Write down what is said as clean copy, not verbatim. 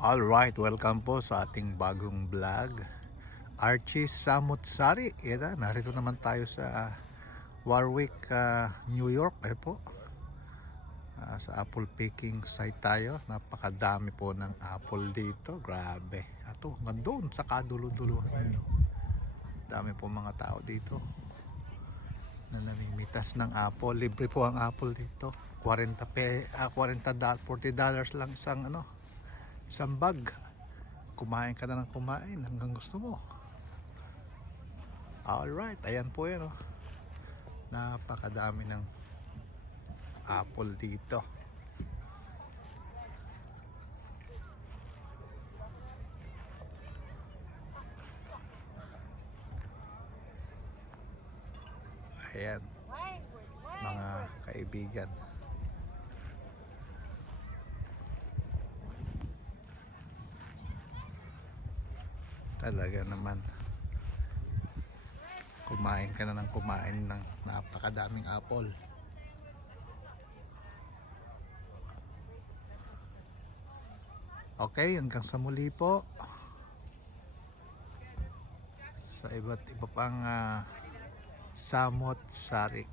Alright, welcome po sa ating bagong vlog. Archie Samutsari. Narito naman tayo sa Warwick, New York. Po. Sa apple picking site tayo. Napakadami po ng apple dito. Grabe. Ato, hanggang doon sa kadulo-duluhan na yun. Dami po mga tao dito na namimitas ng apple. Libre po ang apple dito. $40 $40 lang isang bag. Kumain ka na ng kumain hanggang gusto mo. Alright, ayan po yan. Napakadami ng apple dito. Ayan, mga kaibigan. Talaga naman, kumain ka na ng kumain ng napakadaming apple. Okay, hanggang sa muli po sa iba't iba pang Samutsari.